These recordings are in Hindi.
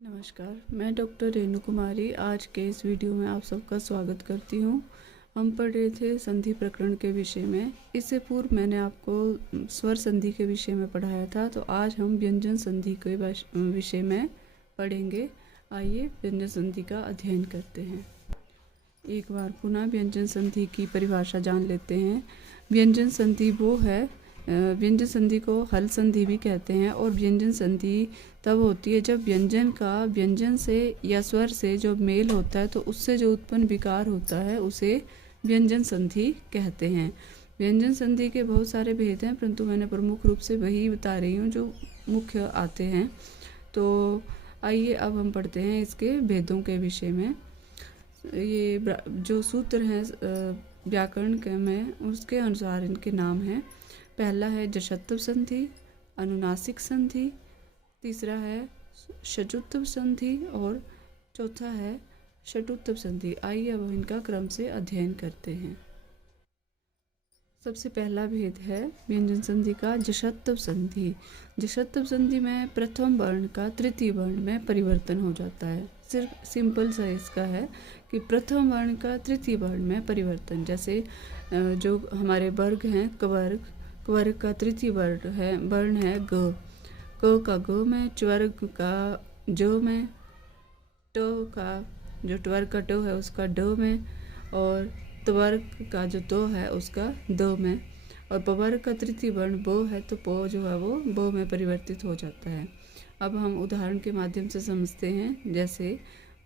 नमस्कार, मैं डॉक्टर रेणु कुमारी आज के इस वीडियो में आप सबका स्वागत करती हूँ। हम पढ़ रहे थे संधि प्रकरण के विषय में। इससे पूर्व मैंने आपको स्वर संधि के विषय में पढ़ाया था, तो आज हम व्यंजन संधि के विषय में पढ़ेंगे। आइए व्यंजन संधि का अध्ययन करते हैं। एक बार पुनः व्यंजन संधि की परिभाषा जान लेते हैं। व्यंजन संधि वो है, व्यंजन संधि को हल संधि भी कहते हैं। और व्यंजन संधि तब होती है जब व्यंजन का व्यंजन से या स्वर से जो मेल होता है, तो उससे जो उत्पन्न विकार होता है उसे व्यंजन संधि कहते हैं। व्यंजन संधि के बहुत सारे भेद हैं, परंतु मैंने प्रमुख रूप से वही बता रही हूँ जो मुख्य आते हैं। तो आइए अब हम पढ़ते हैं इसके भेदों के विषय में। ये जो सूत्र हैं व्याकरण के में, उसके अनुसार इनके नाम हैं। पहला है जषत्व संधि, अनुनासिक संधि, तीसरा है षजुत्व संधि और चौथा है षटुत्व संधि। आइए अब इनका क्रम से अध्ययन करते हैं। सबसे पहला भेद है व्यंजन संधि का जषत्व संधि। जषत्व संधि में प्रथम वर्ण का तृतीय वर्ण में परिवर्तन हो जाता है। सिर्फ सिंपल सा इसका है कि प्रथम वर्ण का तृतीय वर्ण में परिवर्तन। जैसे जो हमारे वर्ग हैं, कवर्ग, वर्ग का तृतीय वर्ण है ग। क का ग में, च्वर्ग का जो में, ट का जो ट्वर्ग का ट है उसका ड में, और त्वर्ग का जो तो है उसका द में, और पवर्ग का तृतीय वर्ण बो है तो पो जो है वो बो में परिवर्तित हो जाता है। अब हम उदाहरण के माध्यम से समझते हैं। जैसे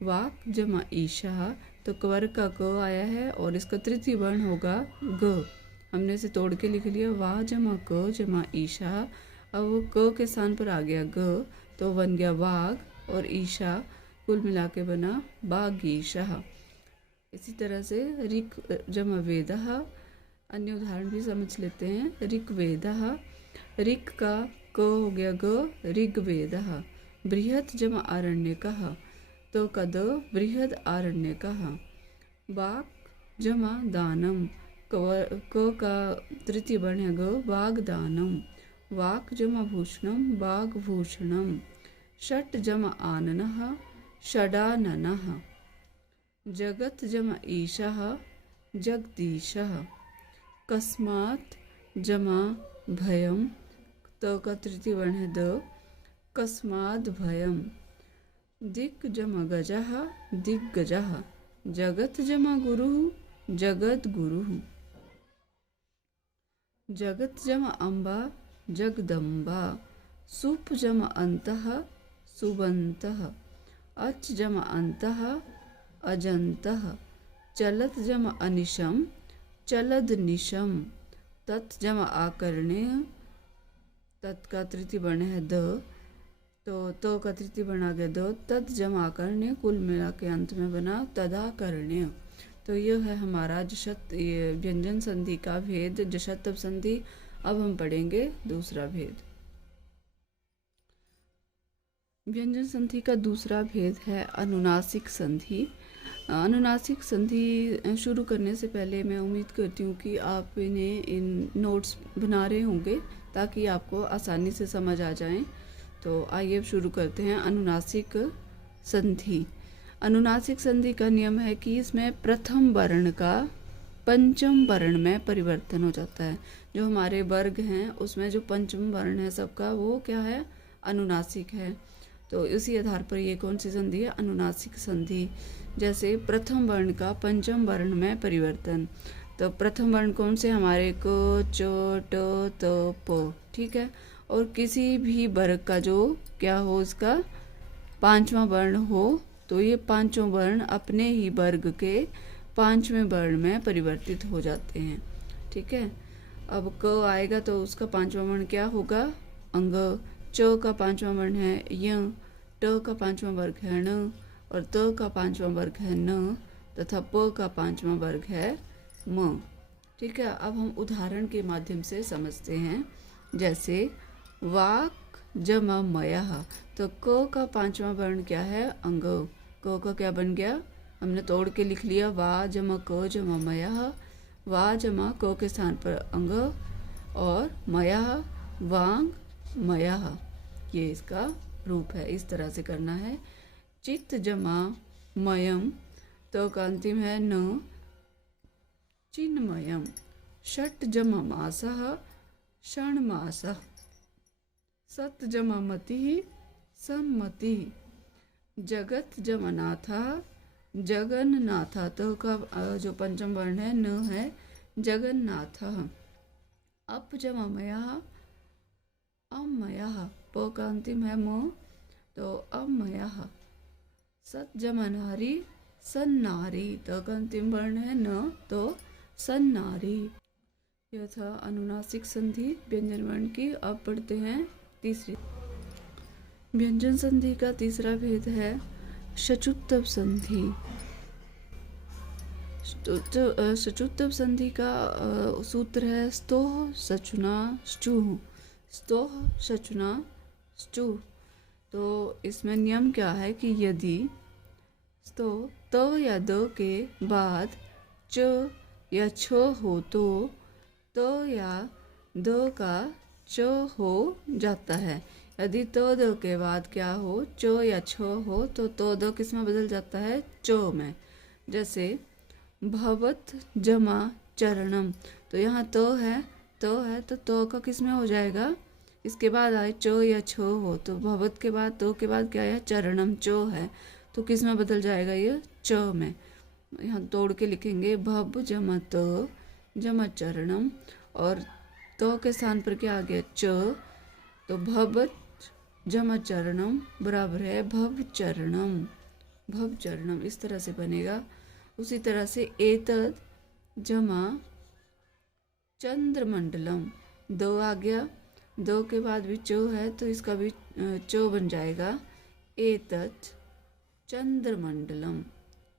वाक जमा ईशा, तो कवर्ग का क आया है और इसका तृतीय वर्ण होगा ग। हमने इसे तोड़ के लिख लिया, वाह जमा क जमा ईशा। अब वो क के स्थान पर आ गया ग, तो बन गया वाग, और ईशा कुल मिला के बना बागीशा। इसी तरह से ऋक जमा वेदः, अन्य उदाहरण भी समझ लेते हैं। ऋग्वेदः, ऋक का क हो गया ग, ऋग्वेदः। बृहत् जमा आरण्यकः, तो का द, बृहद आरण्यकः। वाक् जमा दानम, क का तृतीय वर्ण है ग, वाग्दानम। वाक् जमा भूषणम, वाग्भूषणम। षट् जमा आननः, षडाननः। जगत् जमा ईशः, जगदीशः। कस्मात् जमा भयम, त का तृतीय वर्ण है द, कस्माद् भयम। दिक् जमा गजः, दिग्गजः। जगत् जमा गुरुः, जगद्गुरुः। जगत् जमा अम्बा, जगदम्बा। सुप जमा अन्तः, सुबन्तः। अच जमा अन्तः, अजन्तः। चलत जमा अनिशम, चलदनिशम। तत् जमा आकर्ण्य, तत् का तृतीय वर्ण है द, तो का तृतीय वर्ण आ गया द, तत् जमा आकर्ण्य, कुल मिला के अंत में बना तदाकर्ण्य। तो यह है हमारा व्यंजन संधि का भेद, जषत्व संधि। अब हम पढ़ेंगे दूसरा भेद। व्यंजन संधि का दूसरा भेद है अनुनासिक संधि। अनुनासिक संधि शुरू करने से पहले मैं उम्मीद करती हूँ कि आप इन्हें इन नोट्स बना रहे होंगे ताकि आपको आसानी से समझ आ जाएं। तो आइए अब शुरू करते हैं। अनुनासिक संधि। अनुनासिक संधि का नियम है कि इसमें प्रथम वर्ण का पंचम वर्ण में परिवर्तन हो जाता है। जो हमारे वर्ग हैं उसमें जो पंचम वर्ण है सबका, वो क्या है, अनुनासिक है। तो इसी आधार पर ये कौन सी संधि है, अनुनासिक संधि। जैसे प्रथम वर्ण का पंचम वर्ण में परिवर्तन, तो प्रथम वर्ण कौन से हमारे, क च ट त प, ठीक है। और किसी भी वर्ग का जो क्या हो, इसका पांचवा वर्ण हो, तो ये पांचों वर्ण अपने ही वर्ग के पांचवें वर्ण में परिवर्तित हो जाते हैं, ठीक है। अब क आएगा तो उसका पांचवा वर्ण क्या होगा, अंग। च का पांचवा वर्ण है य, ट का पांचवा वर्ग है ण, और त का पांचवा वर्ग है न, तथा प का पांचवा वर्ग है म, ठीक है। अब हम उदाहरण के माध्यम से समझते हैं। जैसे वाक जमा मयः, तो क का पांचवा वर्ण क्या है, अंग। क का क्या बन गया, हमने तोड़ के लिख लिया, वा जमा क जमा मयः। वा जमा क के स्थान पर अंग, और मयः वांग मयः, ये इसका रूप है, इस तरह से करना है। चित्त जमा मयम, तो का अंतिम है न, चिन्मयम। षट् जमा मासः, षण्मासः। सत् जमा मतिः, सम्मतिः। जगत जमा नाथः, जगन्नाथः, तो का जो पंचम वर्ण है न है, जगन्नाथः। अप जमा मयः, अमयः, प का अंतिम है म, तो अमयः। सत् जमा नारी, सन्नारी, तो का अंतिम वर्ण है न, तो सन्नारी। यह था अनुनासिक संधि व्यंजन वर्ण की। अब पढ़ते हैं तीसरी। व्यंजन संधि का तीसरा भेद है शचुत्तव संधि। शचुत्तव संधि का सूत्र है स्तोह सचुना श्चुः, स्तोह सचुना श्चुः। तो इसमें नियम क्या है कि यदि तो त या द के बाद च या छ हो तो त या द का च हो जाता है। यदि तो द के बाद क्या हो, च या छ हो, तो द किस में बदल जाता है, च में। जैसे भवत जमा चरणम, तो यहाँ तो है तो का किस में हो जाएगा, इसके बाद आए च या छ हो, तो भवत के बाद तो के बाद क्या है, चरणम च है, तो किस में बदल जाएगा, ये च में। यहाँ तोड़ के लिखेंगे भव जमा त जमा चरणम, और तो के स्थान पर क्या आ गया, च, तो भवत जमा चरणम बराबर है भव चरणम, भव चरणम, इस तरह से बनेगा। उसी तरह से एतद जमा चंद्रमंडलम, दो आ गया, दो के बाद भी चो है, तो इसका भी चो बन जाएगा एतत् चंद्रमंडलम,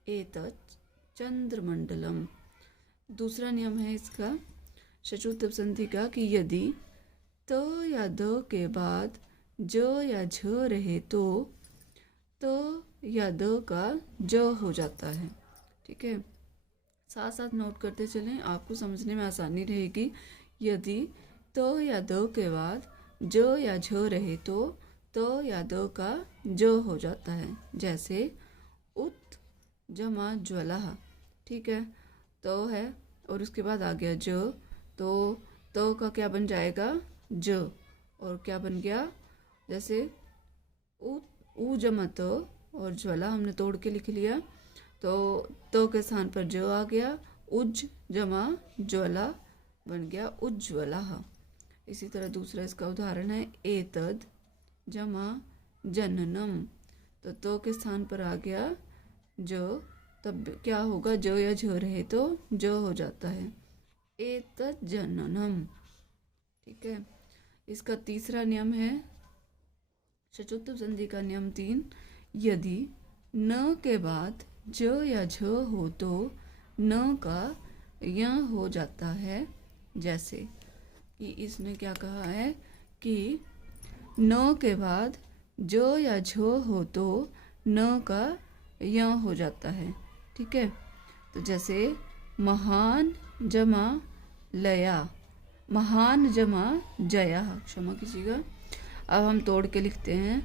एतत् चंद्रमंडलम। दूसरा नियम है इसका शचुत्तव संधि का कि यदि त या द के बाद ज या झ रहे तो त या द का ज हो जाता है। ठीक है, साथ साथ नोट करते चलें, आपको समझने में आसानी रहेगी। यदि त या द के बाद ज या झ रहे तो त या द का ज हो जाता है। जैसे उत जमा ज्वला, ठीक है, तो है और उसके बाद आ गया ज, तो का क्या बन जाएगा, ज, और क्या बन गया, जैसे उ जमा तो और ज्वाला हमने तोड़ के लिख लिया, तो के स्थान पर जो आ गया, उज जमा ज्वाला बन गया उज्ज्वला। इसी तरह दूसरा इसका उदाहरण है एतद जमा जननम, तो के स्थान पर आ गया जो, तब क्या होगा, जो या झ रहे तो जो हो जाता है, एतद जननम। ठीक है, इसका तीसरा नियम है शचुत्तव संधि का नियम 3, यदि न के बाद ज या झ हो तो न का य हो जाता है। जैसे कि इसमें क्या कहा है कि न के बाद ज या झ हो तो न का य हो जाता है। ठीक है, तो जैसे महान जमा लया, महान जमा जया, क्षमा कीजिएगा। अब हम तोड़ के लिखते हैं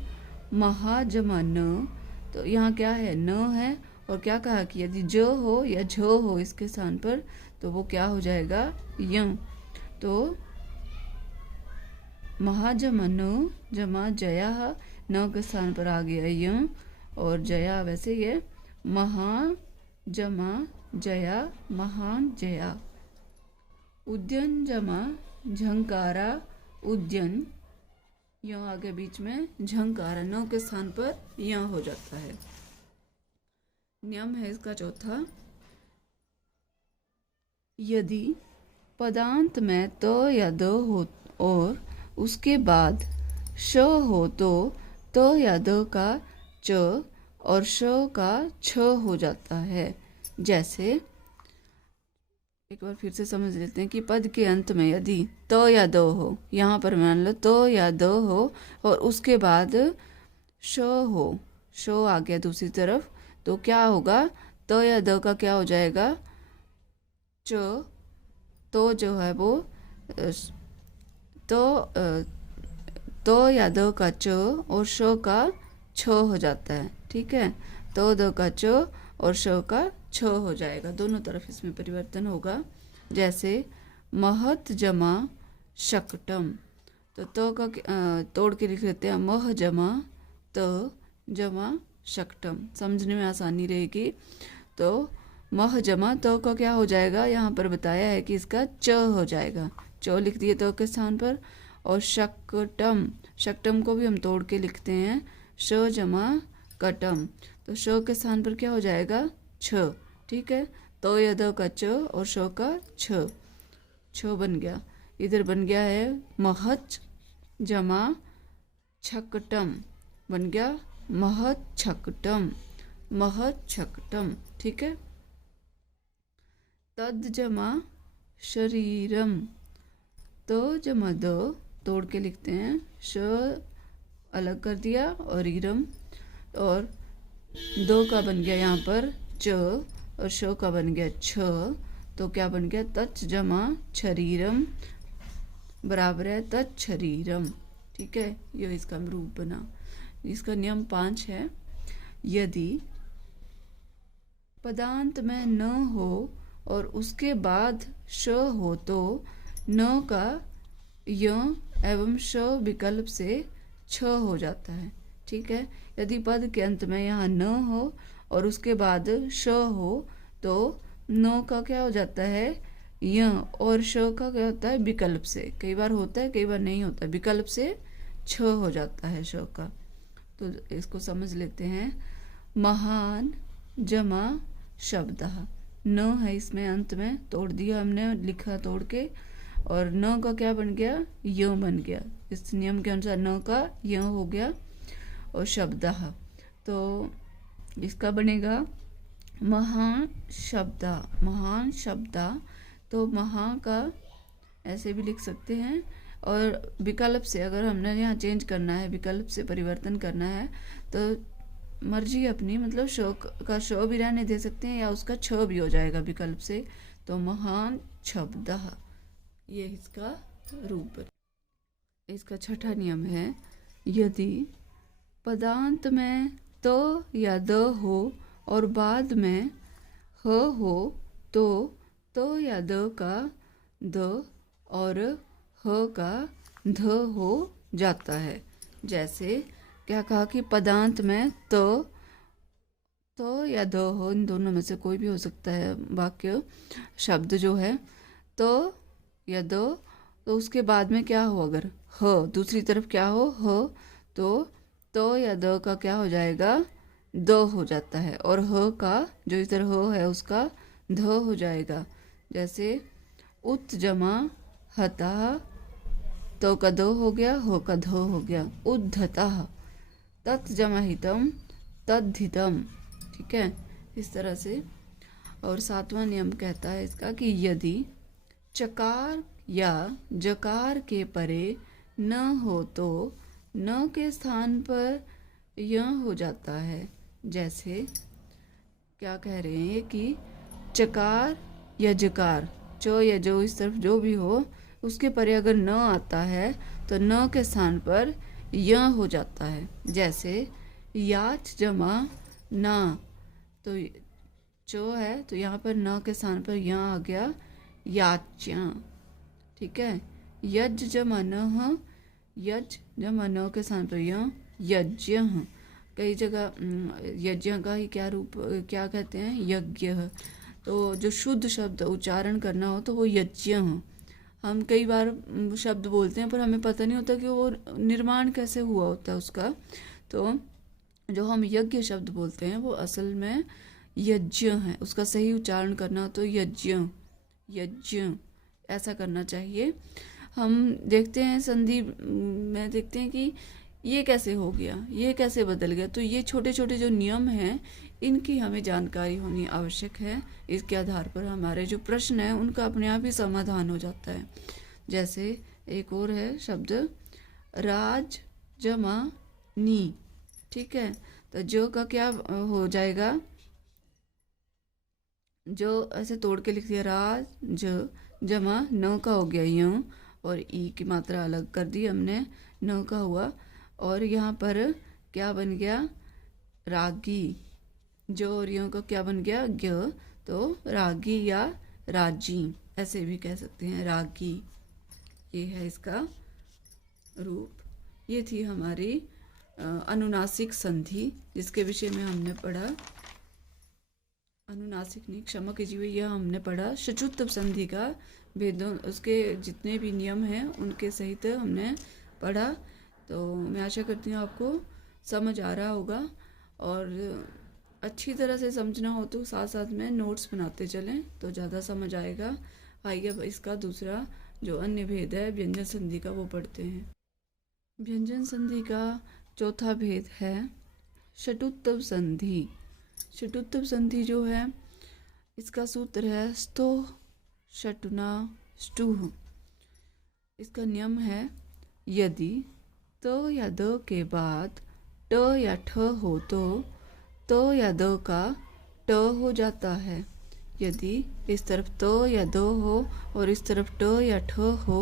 महा जमा न, तो यहाँ क्या है, न है, और क्या कहा कि यदि ज हो या झ हो इसके स्थान पर तो वो क्या हो जाएगा, य। तो महा जमा न जमा जया, न के स्थान पर आ गया य, और जया वैसे ये महा जमा जया, महान जया। उद्यन जमा झंकारा, उद्यन, यहाँ आगे बीच में झंकारा, न के स्थान पर यह हो जाता है। नियम है इसका चौथा, यदि पदांत में त या द हो और उसके बाद श हो तो त या द का च और श का छ हो जाता है। जैसे एक बार फिर से समझ लेते हैं कि पद के अंत में यदि त या द हो, यहाँ पर मान लो त या द हो और उसके बाद श हो, श आ गया दूसरी तरफ, तो क्या होगा, त या द का क्या हो जाएगा, च, तो जो है वो तो तो या द का च और श का छ हो जाता है। ठीक है, तो द का च और श का छ हो जाएगा, दोनों तरफ इसमें परिवर्तन होगा। जैसे महत जमा शकटम, तो का तोड़ के लिख लेते हैं, मह जमा त जमा शकटम, समझने में आसानी रहेगी। तो मह जमा तो का क्या हो जाएगा, यहाँ पर बताया है कि इसका च हो जाएगा, च लिख दिए तो के स्थान पर। और शकटम, शकटम को भी हम तोड़ के लिखते हैं, श जमा कटम, तो श के स्थान पर क्या हो जाएगा, छ। ठीक है, तो या द का च और श का छ, छ बन गया। इधर बन गया है महच जमा छकटम, बन गया महत छकटम, महत छकटम। ठीक है, तद जमा शरीरम, तो जमा द तोड़ के लिखते हैं, श अलग कर दिया और रीरम, और दो का बन गया यहाँ पर च और श का बन गया छ, तो क्या बन गया, तच जमा शरीरम बराबर है तच शरीरम। ठीक है, ये इसका रूप बना। इसका नियम 5 है, यदि पदांत में न हो और उसके बाद श हो तो न का य एवं श विकल्प से छ हो जाता है। ठीक है, यदि पद के अंत में यहाँ न हो और उसके बाद श हो तो न का क्या हो जाता है, य, और श का क्या होता है, विकल्प से। कई बार होता है, कई बार नहीं होता, विकल्प से छ हो जाता है श का। तो इसको समझ लेते हैं। महान जमा शब्दः, न है इसमें अंत में, तोड़ दिया हमने, लिखा तोड़ के, और न का क्या बन गया, य बन गया। इस नियम के अनुसार न का य हो गया। और शब्दः, तो इसका बनेगा महान शब्दा, महान शब्दा, तो महा का ऐसे भी लिख सकते हैं, और विकल्प से अगर हमने यहाँ चेंज करना है, विकल्प से परिवर्तन करना है, तो मर्जी अपनी, मतलब श का श भी रहने दे सकते हैं या उसका छ भी हो जाएगा विकल्प से, तो महान शब्दः, ये इसका रूप। इसका छठा नियम है, यदि पदांत में तो या द हो और बाद में ह हो तो या द का द और ह का ध हो जाता है। जैसे क्या कहा कि पदांत में तो या द हो, इन दोनों में से कोई भी हो सकता है वाक्य शब्द जो है, तो या द, तो उसके बाद में क्या हो, अगर ह दूसरी तरफ क्या हो, ह, तो या द का क्या हो जाएगा, द हो जाता है, और ह का जो इधर ह है उसका ध हो जाएगा। जैसे उत जमा हतः, तो का द हो गया, हो का ध हो गया, उद्धतः, तत् जमा हितम तद्धितम। ठीक है, इस तरह से। और सातवां नियम कहता है इसका कि यदि चकार या जकार के परे न हो तो न के स्थान पर य हो जाता है। जैसे क्या कह रहे हैं कि चकार या जकार, चो या जो, इस तरफ जो भी हो, उसके परे अगर न आता है तो न के स्थान पर य हो जाता है। जैसे याच जमा ना, तो चो है तो यहाँ पर न के स्थान पर य आ गया, याच्या। ठीक है, यज जमा न, यज जमा न के स्थान पर य, यज्ञ। कई जगह यज्ञ का ही क्या रूप, क्या कहते हैं, यज्ञ। तो जो शुद्ध शब्द उच्चारण करना हो तो वो यज्ञ हो। हम कई बार शब्द बोलते हैं पर हमें पता नहीं होता कि वो निर्माण कैसे हुआ होता है उसका। तो जो हम यज्ञ शब्द बोलते हैं वो असल में यज्ञ है, उसका सही उच्चारण करना हो तो यज्ञ, यज्ञ ऐसा करना चाहिए। हम देखते हैं संधि में देखते हैं कि ये कैसे हो गया, ये कैसे बदल गया। तो ये छोटे छोटे जो नियम हैं इनकी हमें जानकारी होनी आवश्यक है। इसके आधार पर हमारे जो प्रश्न हैं उनका अपने आप ही समाधान हो जाता है। जैसे एक और है शब्द राज जमा नी। ठीक है, तो जो का क्या हो जाएगा, जो ऐसे तोड़ के लिख दिया, राज ज जमा न का हो गया यूं, और ई की मात्रा अलग कर दी हमने, न का हुआ। और यहाँ पर क्या बन गया, रागी। जो और यों का क्या बन गया, ज्ञ। तो रागी या राजी ऐसे भी कह सकते हैं, रागी। ये है इसका रूप। ये थी हमारी अनुनासिक संधि, जिसके विषय में हमने पढ़ा, अनुनासिक नहीं, क्षमा कीजिए, यह हमने पढ़ा शचुत्व संधि का भेदों, उसके जितने भी नियम हैं उनके सहित हमने पढ़ा। तो मैं आशा करती हूँ आपको समझ आ रहा होगा, और अच्छी तरह से समझना हो तो साथ साथ में नोट्स बनाते चलें तो ज़्यादा समझ आएगा। आइए अब इसका दूसरा जो अन्य भेद है व्यंजन संधि का वो पढ़ते हैं। व्यंजन संधि का चौथा भेद है षटुत्व संधि। षटुत्व संधि जो है इसका सूत्र है स्तो षटुना स्टुह। इसका नियम है यदि त या द के बाद ट या ठ हो तो त या द का ट हो जाता है। यदि इस तरफ त या द हो और इस तरफ ट या ठ हो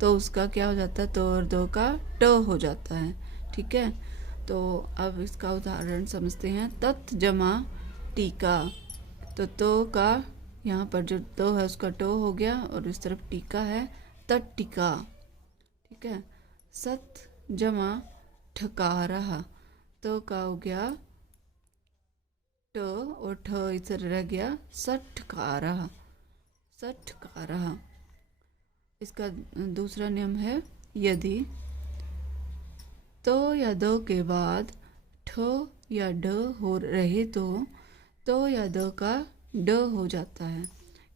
तो उसका क्या हो जाता है, त और द का ट हो जाता है। ठीक है, तो अब इसका उदाहरण समझते हैं। तत् जमा टीका। तो का यहाँ पर जो तो है उसका टो हो गया और इस तरफ टीका है, तट्टिका। ठीक है, सत जमा ठकारा। तो का हो गया ट और ठ इधर रह गया, सठकारा, सठकारा। इसका दूसरा नियम है यदि तो या द के बाद ठ या ड हो रहे तो या द का ड हो जाता है।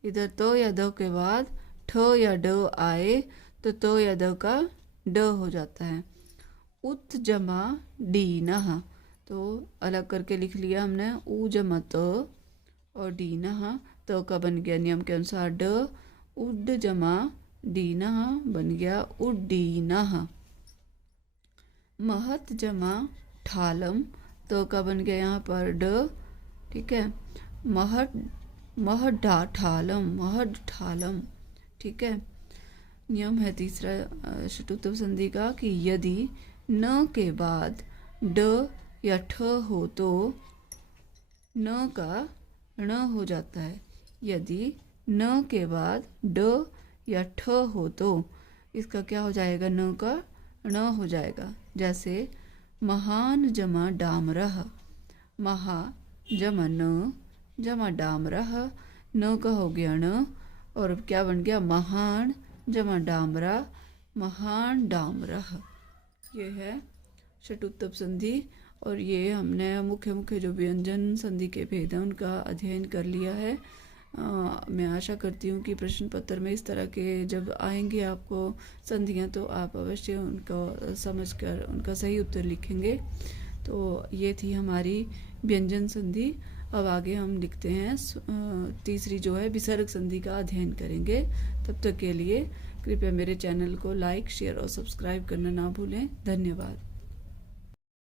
इधर तो या द के बाद ठ या ड आए तो या द का ड हो जाता है। उत जमा डी नह। तो अलग करके लिख लिया हमने, ऊ जमा त और डी नह, तो का बन गया नियम के अनुसार ड। उड जमा डी नह बन गया उड्डीनह। महत जमा ठालम। तो का बन गया यहाँ पर ड। ठीक है, महट महडा ठालम, महड ठालम। ठीक है, नियम है तीसरा षटुत्व संधि का कि यदि न के बाद ड या ठ हो तो न का ण हो जाता है। यदि न के बाद ड या ठ हो तो इसका क्या हो जाएगा, न का ण हो जाएगा। जैसे महान जमा डामरह। महा जमा न जमा डामरह, न का हो गया न और क्या बन गया, महान जमा डामरा, महान डामरह। ये है षटुत्व संधि। और ये हमने मुख्य मुख्य जो व्यंजन संधि के भेद हैं उनका अध्ययन कर लिया है। मैं आशा करती हूँ कि प्रश्न पत्र में इस तरह के जब आएंगे आपको संधियाँ तो आप अवश्य उनको समझकर उनका सही उत्तर लिखेंगे। तो ये थी हमारी व्यंजन संधि। अब आगे हम लिखते हैं तीसरी जो है विसर्ग संधि का अध्ययन करेंगे। तब तक के लिए कृपया मेरे चैनल को लाइक, शेयर और सब्सक्राइब करना ना भूलें। धन्यवाद।